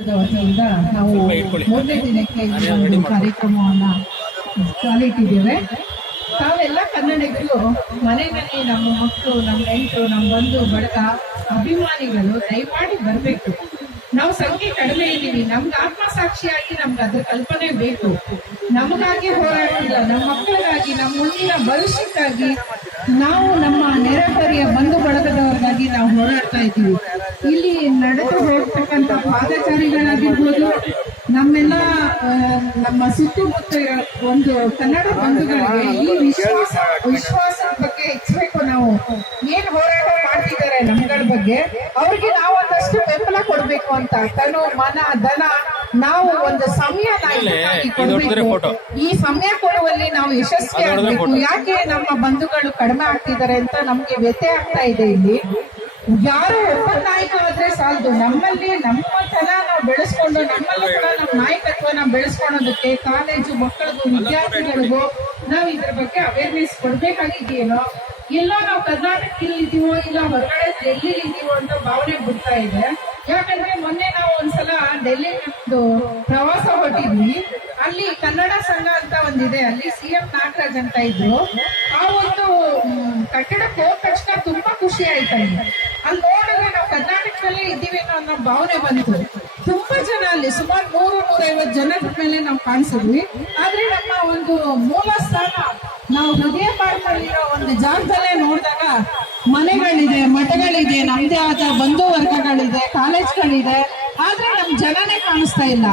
ವತಿಯಿಂದ ನಾವು ಮೂರನೇ ದಿನಕ್ಕೆ ಈ ಒಂದು ಕಾರ್ಯಕ್ರಮವನ್ನ ಚಾಲಿಟ್ಟಿದ್ದೇವೆ. ತಾವೆಲ್ಲ ಕನ್ನಡಿಗರು ಮನೆ ಮನೆ ನಮ್ಮ ಮಕ್ಕಳು, ನಮ್ಮ ನೆಂಟರು, ನಮ್ಮ ಬಂಧು ಬಳಗ, ಅಭಿಮಾನಿಗಳು ದಯಮಾಡಿ ಬರಬೇಕು. ನಾವು ಸಂಖ್ಯೆ ಕಡಿಮೆ ಇದ್ದೀವಿ. ನಮ್ಗೆ ಆತ್ಮಸಾಕ್ಷಿಯಾಗಿ ನಮ್ಗೆ ಅದ್ರ ಕಲ್ಪನೆ ಬೇಕು. ನಮಗಾಗಿ ಹೋರಾಡಿಲ್ಲ, ನಮ್ಮ ಮಕ್ಕಳಿಗಾಗಿ, ನಮ್ಮ ಮುಂದಿನ ಭವಿಷ್ಯಕ್ಕಾಗಿ, ನಾವು ನಮ್ಮ ನೆರೆಹೊರೆಯ ಬಂಧು ಬಳಗದವರಿಗಾಗಿ ನಾವು ಹೋರಾಡ್ತಾ ಇದ್ದೀವಿ. ಇಲ್ಲಿ ನಡೆದು ಹೋಗ್ತಕ್ಕಂಥ ಪಾದಚಾರಿಗಳಾಗಿರ್ಬೋದು, ನಮ್ಮೆಲ್ಲ ನಮ್ಮ ಸುತ್ತಮುತ್ತ ಒಂದು ಕನ್ನಡ ಬಂಧುಗಳಿಗೆ ಈ ವಿಶ್ವಾಸದ ಬಗ್ಗೆ ಹೆಚ್ಚಬೇಕು. ನಾವು ಏನ್ ಹೋರಾಟ ಮಾಡ್ತಿದ್ದಾರೆ ನಮ್ಗಳ ಬಗ್ಗೆ, ಅವ್ರಿಗೆ ನಾವು ಒಂದಷ್ಟು ಬೆಂಬಲ ಕೊಡ್ಬೇಕು ಅಂತ ತನು ಮನ ಧನ ನಾವು ಒಂದು ಸಮಯ ಕೊಡ್ಬೇಕು. ಈ ಸಮಯ ಕೊಡುವಲ್ಲಿ ನಾವು ಯಶಸ್ವಿ ಆಗ್ಬೇಕು. ಯಾಕೆ ನಮ್ಮ ಬಂಧುಗಳು ಕಡಿಮೆ ಆಗ್ತಿದ್ದಾರೆ ಅಂತ ನಮ್ಗೆ ವ್ಯತ್ಯಯ ಆಗ್ತಾ ಇದೆ. ಇಲ್ಲಿ ಯಾರು ಒಬ್ಬ ನಾಯಕ ಆದ್ರೆ ಸಾಲದು. ನಮ್ಮಲ್ಲಿ ನಮ್ಮತನ ನಾವು ಬೆಳೆಸ್ಕೊಂಡು, ನಮ್ಮಲ್ಲಿ ಕೂಡ ನಮ್ಮ ನಾಯಕತ್ವನ ಬೆಳೆಸ್ಕೊಳ್ಳೋದಕ್ಕೆ ಕಾಲೇಜು ಮಕ್ಕಳಿಗೂ ವಿದ್ಯಾರ್ಥಿಗಳಿಗೂ ನಾವು ಇದ್ರ ಬಗ್ಗೆ ಅವೇರ್ನೆಸ್ ಕೊಡ್ಬೇಕಾಗಿದೆಯೇನೋ. ಎಲ್ಲೋ ನಾವು ಕರ್ನಾಟಕದಲ್ಲಿ ಇದೀವೋ ಇಲ್ಲ ಹೊರಗಡೆ ಡೆಲ್ಲಿ ಇದೀವೋ ಅಂತ ಭಾವನೆ ಬಿಡ್ತಾ ಇದೆ. ಯಾಕಂದ್ರೆ ಮೊನ್ನೆ ನಾವು ಒಂದ್ಸಲ ಡೆಲ್ಲಿ ಪ್ರವಾಸ ಹೊರಟಿದ್ವಿ. ಅಲ್ಲಿ ಕನ್ನಡ ಸಂಘ ಅಂತ ಒಂದಿದೆ, ಅಲ್ಲಿ CM ನಾಗರಾಜ್ ಅಂತ ಇದ್ರು. ಆ ಒಂದು ಕಟ್ಟಡಕ್ಕೆ ಹೋದ ತಕ್ಷಣ ತುಂಬಾ ಖುಷಿ ಆಯ್ತು. ಅಲ್ಲಿ ನೋಡಿದ್ರೆ ನಾವು ಕರ್ನಾಟಕದಲ್ಲೇ ಇದ್ದೀವೇನೋ ಅನ್ನೋ ಭಾವನೆ ಬಂತು. ತುಂಬಾ ಜನ ಅಲ್ಲಿ ಸುಮಾರು 100-150 ಜನದ ಮೇಲೆ ನಾವು ಕಾಣಿಸಿದ್ವಿ. ಆದ್ರೆ ನಮ್ಮ ಒಂದು ಮೂಲ ಸ್ಥಾನ ನಾವು ಹೃದಯ ಪಾರ್ಕಲ್ಲಿರೋ ಒಂದು ಜಾಗದಲ್ಲೇ ನೋಡಿದಾಗ ಮನೆಗಳಿದೆ, ಮಠಗಳಿದೆ, ನಮ್ದೇ ಆದ ಬಂಧು ವರ್ಗಗಳಿದೆ, ಕಾಲೇಜ್ಗಳಿದೆ. ಆದ್ರೆ ನಮ್ ಜನನೇ ಕಾಣಿಸ್ತಾ ಇಲ್ಲ.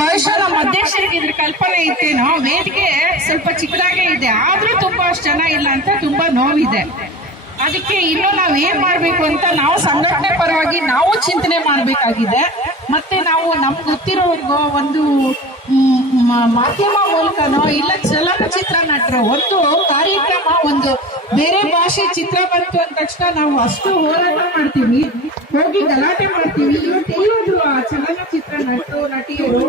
ಬಹುಶಃ ನಮ್ಮ ಅಧ್ಯಕ್ಷರಿಗೆ ಇದ್ರ ಕಲ್ಪನೆ ಇತ್ತೇನೋ, ವೇದಿಕೆ ಸ್ವಲ್ಪ ಚಿಕ್ಕದಾಗೇ ಇದೆ, ಆದ್ರೂ ತುಂಬಾ ಅಷ್ಟು ಜನ ಇಲ್ಲ ಅಂತ ತುಂಬಾ ನೋವಿದೆ. ಅದಕ್ಕೆ ಇನ್ನು ನಾವ್ ಏನ್ ಮಾಡ್ಬೇಕು ಅಂತ ನಾವು ಸಂಘಟನೆ ಪರವಾಗಿ ನಾವು ಚಿಂತನೆ ಮಾಡ್ಬೇಕಾಗಿದೆ. ಮತ್ತೆ ನಾವು ನಮ್ಗೆ ಗೊತ್ತಿರೋರ್ಗೋ ಒಂದು ಮಾಧ್ಯಮ ಮೂಲಕನೋ ಇಲ್ಲ ಚಲನಚಿತ್ರ ನಟರು ಒಂದು ಕಾರ್ಯಕ್ರಮ, ಒಂದು ಬೇರೆ ಭಾಷೆ ಚಿತ್ರ ಬಂತು ಅಂದ ತಕ್ಷಣ ನಾವು ಅಷ್ಟು ಹೋರಾಟ ಮಾಡ್ತೀವಿ, ಹೋಗಿ ಗಲಾಟೆ ಮಾಡ್ತೀವಿ. ಇವತ್ತು ಇರೋದು ಆ ಚಲನಚಿತ್ರ ನಟರು ನಟಿಯರು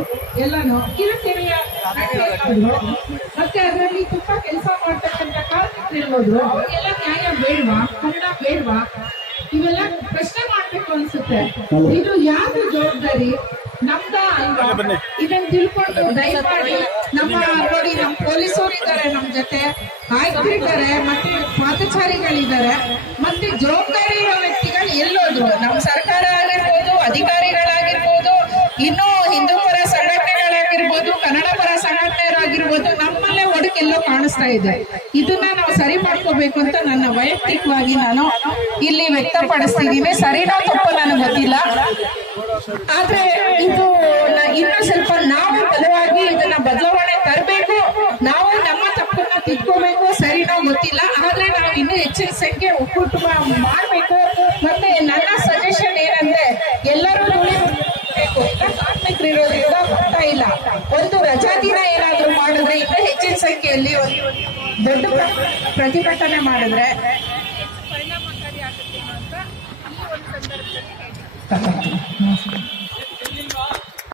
ಎಲ್ಲಾನು ಕಿರುತೆರೆಯ ನಟಿಯರು, ಮತ್ತೆ ಅದರಲ್ಲಿ ತುಂಬಾ ಕೆಲಸ ಮಾಡ್ತಕ್ಕಂಥ ಕಾರ್ಮಿಕರಿರ್ಬೋದು, ಅವ್ರಿಗೆಲ್ಲ ನ್ಯಾಯ ಬೇಡ್ವಾ, ಕನ್ನಡ ಬೇಡ್ವಾ, ಇವೆಲ್ಲ ಪ್ರಶ್ನೆ ಮಾಡ್ಬೇಕು ಅನ್ಸುತ್ತೆ. ಇದು ಯಾರು ಜವಾಬ್ದಾರಿ ನಮ್ದ ಅಲ್ವಾ? ಇದನ್ನ ತಿಳ್ಕೊಂಡು ದಯಮಾಡಿ ನಮ್ಮ ನೋಡಿ, ನಮ್ ಪೊಲೀಸರು ಇದ್ದಾರೆ, ನಮ್ ಜೊತೆ ಆಯುಕ್ತರಿದ್ದಾರೆ, ಮತ್ತೆ ಪಾದಚಾರಿಗಳಿದ್ದಾರೆ, ಮತ್ತೆ ಜವಾಬ್ದಾರಿ ಇರೋ ವ್ಯಕ್ತಿಗಳು ಎಲ್ಲೋದ್ರು? ನಮ್ಮ ಸರ್ಕಾರ ಆಗಿರ್ಬೋದು, ಅಧಿಕಾರಿಗಳಾಗಿರ್ಬೋದು, ಇನ್ನು ಹಿಂದೂ ಪರ ಸಂಘಟನೆಗಳಾಗಿರ್ಬೋದು, ಕನ್ನಡ ಪರ ಸಂಘಟನೆಯರಾಗಿರ್ಬೋದು, ನಮ್ಮಲ್ಲೇ ಒಡಕೆಲ್ಲೋ ಕಾಣಿಸ್ತಾ ಇದೆ. ಇದನ್ನ ನಾವು ಸರಿ ಮಾಡ್ಕೋಬೇಕು ಅಂತ ನನ್ನ ವೈಯಕ್ತಿಕವಾಗಿ ನಾನು ಇಲ್ಲಿ ವ್ಯಕ್ತಪಡಿಸ್ತಿದ್ದೀನಿ. ಸರಿನೋ ತಪ್ಪು ನನಗೆ ಗೊತ್ತಿಲ್ಲ, ಆದ್ರೆ ಇದು ಇನ್ನು ಸ್ವಲ್ಪ ನಾವು ಬಲವಾಗಿ ಇದನ್ನ ಬದಲಾವಣೆ ತರಬೇಕು. ನಾವು ನಮ್ಮ ತಪ್ಪನ್ನ ತಿದ್ಕೋಬೇಕು. ಸರಿನೋ ಗೊತ್ತಿಲ್ಲ, ಆದ್ರೆ ನಾವು ಇನ್ನೂ ಹೆಚ್ಚಿನ ಸಂಖ್ಯೆ ಒಕ್ಕೂಟ ಮಾಡ್ಬೇಕು. ಮತ್ತೆ ನನ್ನ ಸಜೆಷನ್ ಏನಂದ್ರೆ, ಎಲ್ಲರೂ ದುಡಿಬೇಕು. ಕಾರ್ಮಿಕರು ಇರೋದ್ರಿಂದ ಬರ್ತಾ ಇಲ್ಲ. ಒಂದು ರಜಾ ದಿನ ಏನಾದ್ರು ಮಾಡಿದ್ರೆ ಇನ್ನೂ ಹೆಚ್ಚಿನ ಸಂಖ್ಯೆಯಲ್ಲಿ ಒಂದು ದೊಡ್ಡ ಪ್ರತಿಭಟನೆ ಮಾಡಿದ್ರೆ ಪರಿಣಾಮಕಾರಿ ಆಗುತ್ತೆ ಅಂತ ಈ ಒಂದು ಸಂದರ್ಭದಲ್ಲಿ